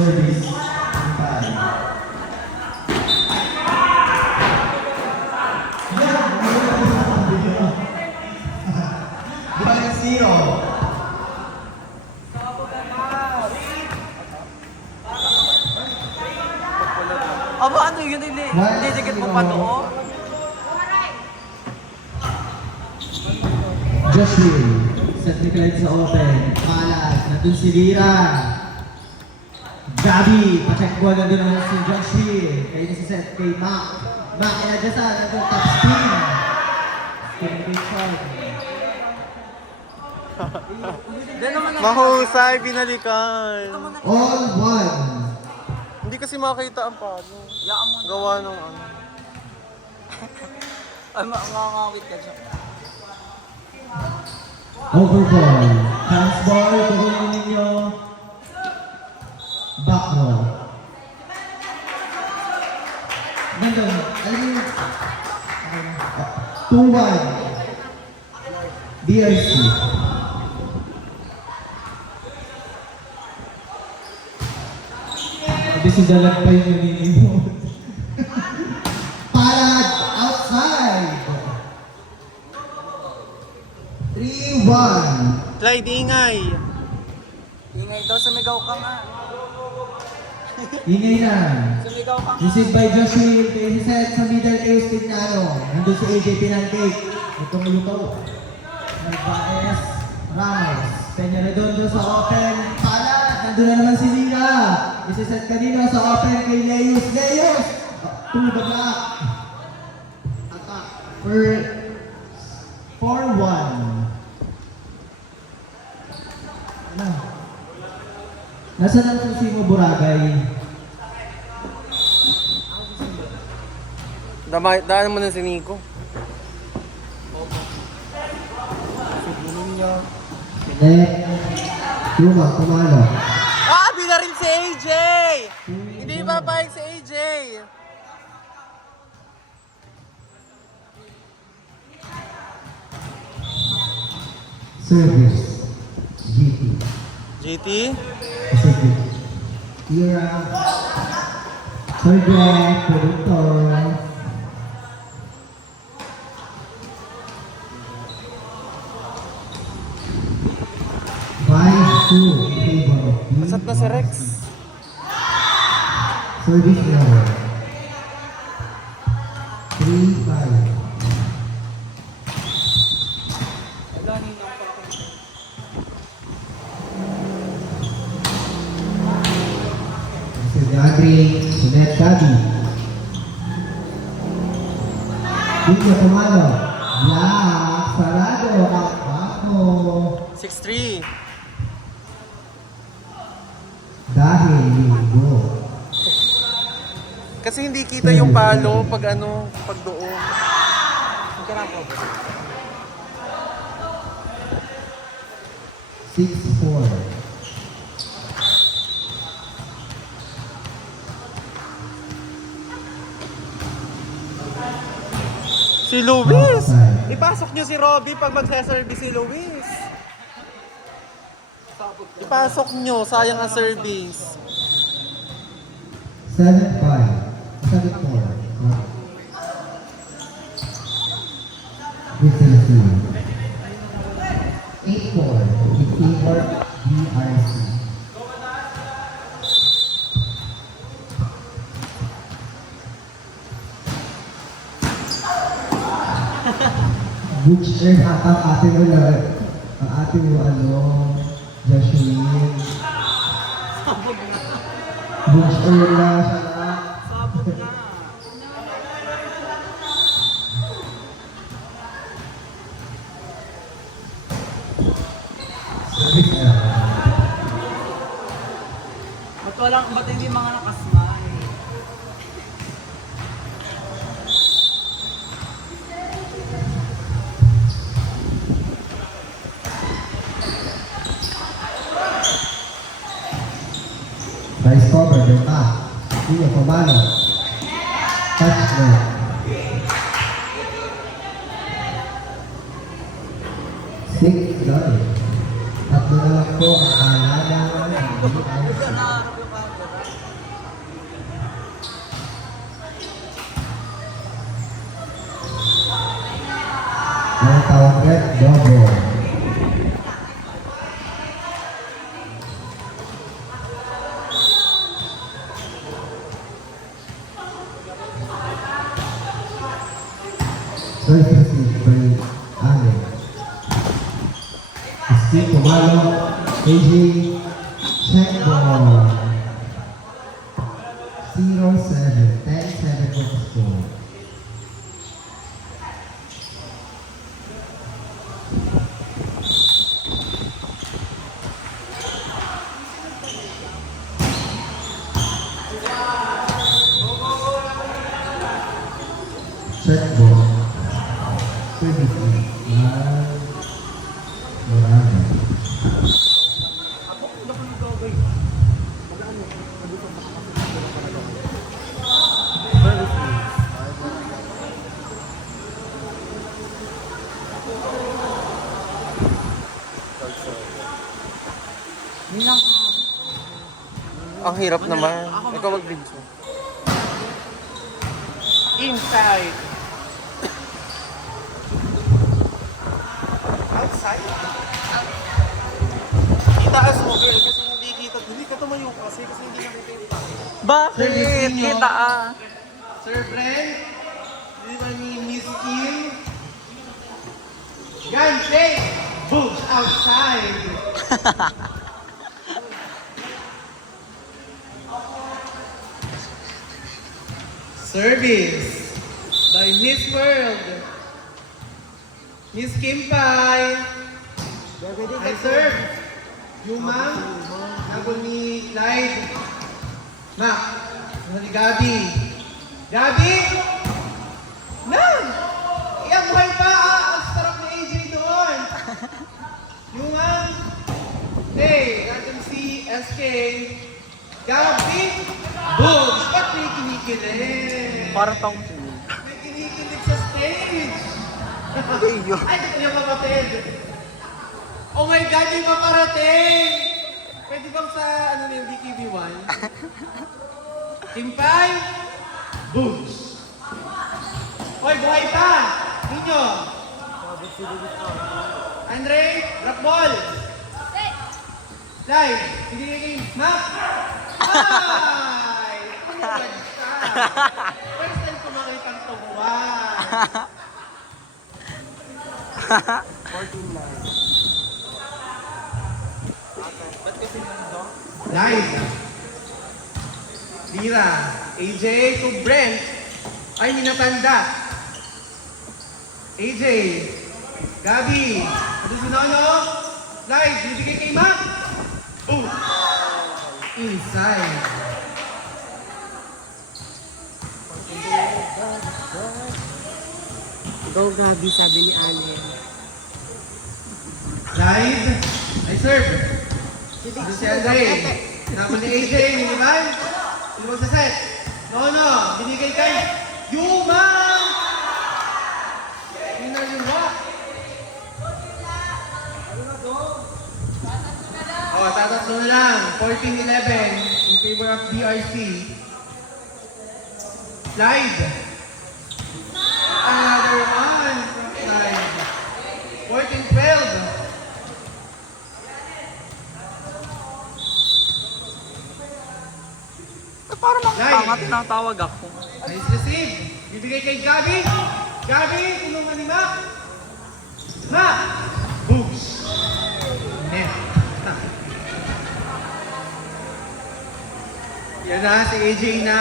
Service. 5. Balik 0. Aba, ano yun? Hindi dikit mo pa doon. Joshua. Set ni Clyde sa open. Palas. Nandun si Lira. Gabi. Pacheck ball. Nandun naman si Joshua. Kayo na si set kay Mac. Mac. Inadyasan. Nandun top spin. Spin big shot. Mahusay, binalikan. All one. Hindi kasi makita ang paano. Gawa ng ano. Ay, makakawit ka dyan. Overball. Hands ball. Kukunin ninyo. Back row. Nandun. Alam mo. 2-1. BRC. Sabi si Dalag pa yung nililimot. Palad outside. 3-1. Clyde, ingay. Ingay daw, sumigaw ka nga. Ingay na. Sumigaw ka nga. Received by Joshua. Kay set sa middle kay Stignano. Nandun si AJ Pinantik. Itong luto. Nagbaes. Ramos. Peña Redondo sa open. Palad. Nandun na naman si Lira. Isiset kanina sa open kay Leus. Leus! To the block. Attack. For 4-1. Ano? Nasaan ang susi mo, Boragay? Daan mo na si Nico. Net. Luma, kumalo. Ah, binaril si AJ! Hindi papayag si AJ. Service. GT. JT? Pacific. Tira. Third round, productor. Five, two, favor of B. Asat na si Rex. Service level. 3-5. Si Agri, Sunet Gabi. Dito tumalo. Black, sarado, ako. 6-3. Dahil linggo. Kasi hindi kita yung palo pag ano, pag doon. 6-4. Si Luis! Ipasok nyo si Robby pag magsaservice si Luis. Ipasok nyo, sayang ang service. 7-5. 7-4. Business 8-4. In favor BRC. Butch earn ang ate mo na, ang ate mo ano, Joshua. Butch earn na siya na. Sabog na. Service na. Ba't hindi mga nakasmile? Nice cover, Benta. Sino, Pamano. Touchdown. Six, done. Tatlo na lang po ang kalaban. Naharap yung camera. 100 double. First receive by Allen. Steve Pumalo, AJ, check ball. 0-7, 10-7 for the score. Check ball. 23. Marami. Ang hirap naman. Ikaw mag-video. Inside. Outside? Itaas mo, girl, kasi hindi kita. Hindi ka tumayo kasi hindi nakita yung paa. Bakit? Kita ah. Sir Brent, hindi ba ni Miss Kim? Yan, play! Books outside! Service by Miss World. Miss Kim Pai. I serve. Yuma. Nago ni Clyde. Mac. Ano ni Gabi. Gabi! Nan! Iyang buhay pa ah! Ang sarap ni AJ doon! Yuma. Hey, natin si SK. Gabi! Boogs! Ba't may kinikilig? Parang tong May kinikilig sa stage! Iyo. Ay, ito yung kapatid! Oh my God, yung paparating! Pwede bang sa, ano na yung DKB1? Timpay! Boogs! Hoy, buhay pa! Ninyo! Andre, drop ball! Live! Hindi game! Map! Ay! Pumagad ka! First time ko makita ang tubuan! 14-9. Live! Lira! AJ to Brent! Ay, minatanda! AJ! Gabi! Ano si Nono? Live! Bibigay kay Mac! Boom! Inside! Go, Gabi, sabi ni Allen. Live! I serve! Ito si Andre! Tapos ni AJ, miniman! Sino magsaset? Nono! Binigay kay Yuma! Winner Yuma! Oh, tatatlo na lang. 14-11 in favor of BRC. Slide. Another one from slide. 14-12. Parang makakama, tinatawag ako. Nice receive. Bibigay kay Gabi. Gabi, tulungan ni Mac. Mac. Boogs. Net. Yan na, si AJ na.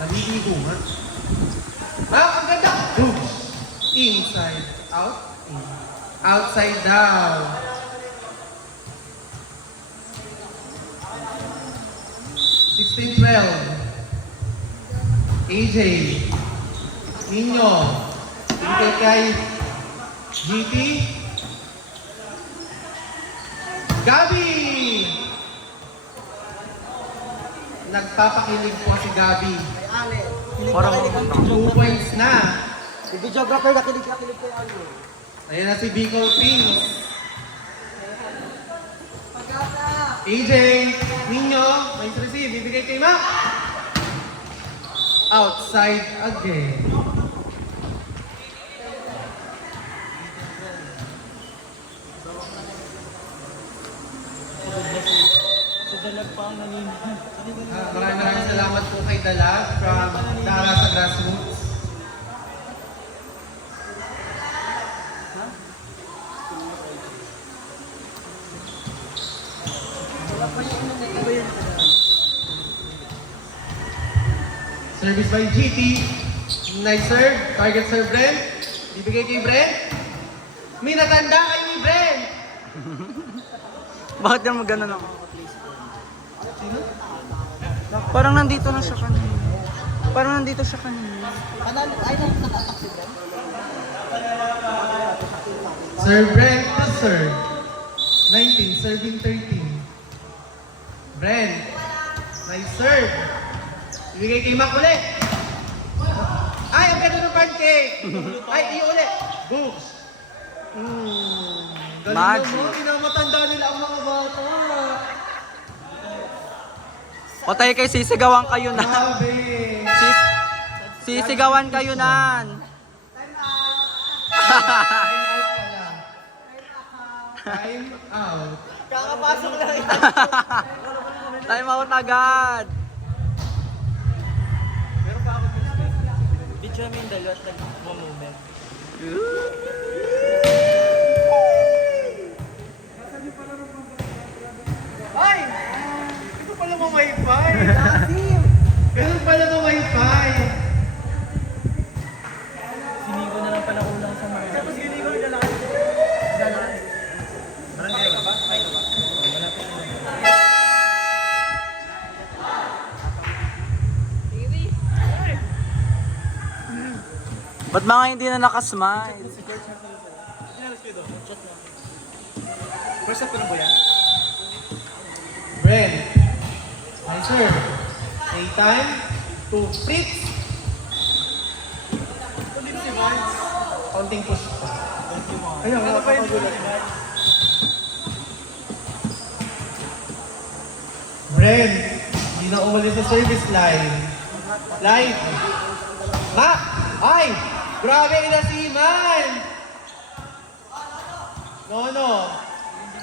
Naliligo nga. Mac, ang ganda. Boogs. Inside. Out. In. Outside down. (16-12). AJ. Nino. Bigay kay GT. Gabi! Nagpapakilig po si Gabi. Parang 2 points na. Si videographer, nakilig kay Allen. Ayan na si Bicol Pins. Pagkata! AJ, Nino, nice receive. Bibigay kay Mac. Outside again. Maraming salamat po kay Dalag from Dara sa Grassroots. Service by GT. Nice serve. Target serve, Bren. Bibigay kay Bren. May natanda kay ni Bren. Bakit naman gano'n ako? Parang nandito na siya kanina. Parang nandito siya kanina. Serve Bren to serve. 19, serving 13. Bren. Nice serve. Ibigay kay Mac ulit. Ay, ang ganda ng pancake. Ay, iyo ulit. Books. Galing Magic. naman. Pinamatanda nila ang mga bata. O tayo kay sisigawan kayo na. Grabe. Sisigawan kayo na. Time out. Kakapasok lang ito. Time out agad. Video namin yung dalawa at nag-moment. Ay! Ito pala mo wifi. Ganun pala mo wifi. Sinigo na lang pala ulang sa mga. Tapos sinigo na lang. Barangay ka ba? Ay ka ba? Malapit na lang. Ba't mga hindi na nakasmile? First up ko na po yan. Bren. Nice serve. A time to Fritz. Counting push. Ayun, wala pa yung Bren, hindi na umalis sa service line. Line. Ma! Ay! Grabe inasiman! No.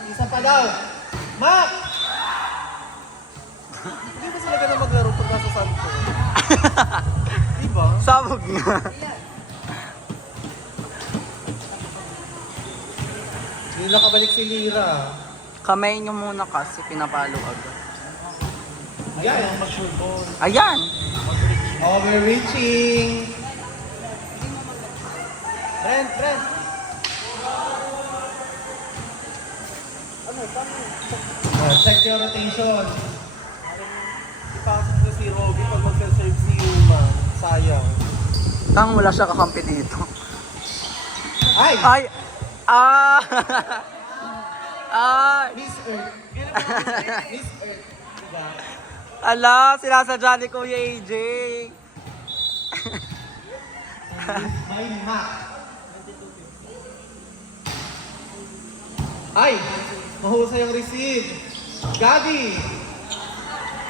Isa pa daw. Ma! Hindi ba sila ganun maglaro pag nasa Santo? Diba? Sabog nga. Hindi nakabalik si Lira. Kamay nyo muna kasi pinapalo agad. Yan. Ayan! Overreaching. Brent! Check your rotation. Ipasok na si Robby pag mag-serve si Yuma. Sayang. Tang wala siya kakampi dito. Ay! Ay! Ah! Ay! Miss Earth. Miss Earth. Diba? Ala, sinasadya ni Kuya AJ. May Mac. Ay! Mahusay ang receive. Gabi!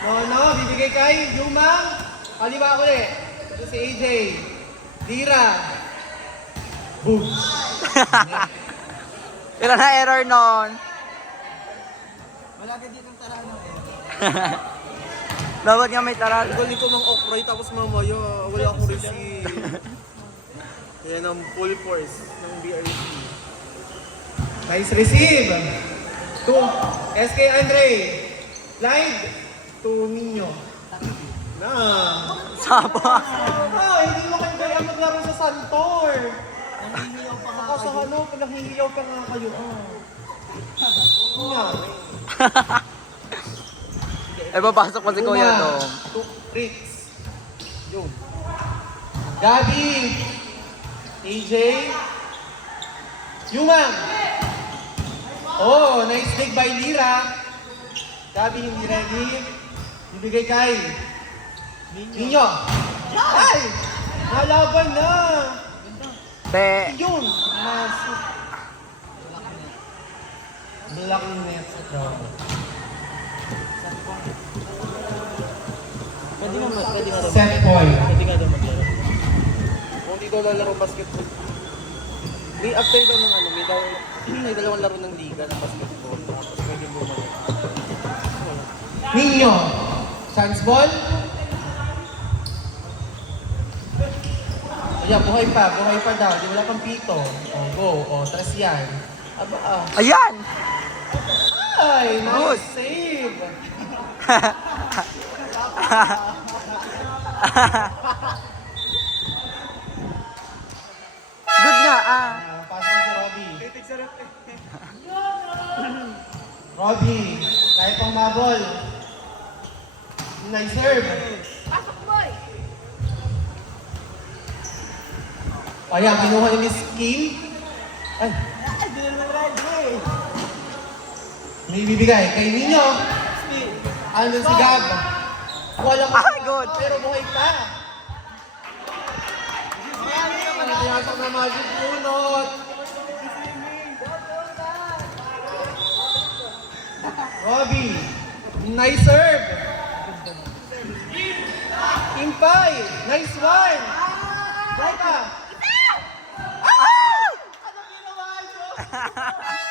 No, bibigay kay Yumang. Kaliwa ko ulit. Ito si AJ. Lira. Boom. Ilan na error nun? Wala ka dito ng tarano eh. Dapat nga may taral. Galing ko ng okray tapos mamaya wala akong receive. Yan ang full force ng BRC. Nice receive. To SK Andre. Slide to Nino. Na. Saba. Hindi mo kayo kaya maglaro sa Santor. Nangihiyaw pa nga Saka sa ano, nanghihiyaw ka nga kayo. Nga. Eh, papasok pa si Kuya Dom. To Fritz. Yun. Gabi. AJ. Yumang. Oh, nice dig by Lira. Gabi hindi ready. Ibigay kay Ninyo. Ay! Nalaban na! Te. Yun! Massive. Black net sa crowd. Pwede nga daw. Set point. Pwede nga daw maglaro. Kung di daw lalaro basketball. May after daw ng ano, may dalawang laro ng liga ng basketball. Tapos pwede bumalik. Ninyo. Chance ball. Ayan, buhay pa daw. Di wala pang pito. O, go. O, taas yan. Aba, ah. Ayan! Ay, Good. nice save. Good nga, ah. Pasok si Robby. Robby, kaya pang mabol. Nice serve. Ayan, kinuha ni Miss Kim. Ay. May bibigay kay Nino. Andun si Gab. Walang Good. pero buhay pa. Pinasak na magic punot. Robby, nice serve. Impay, nice one. Buhay pa. Ano ginawa mo?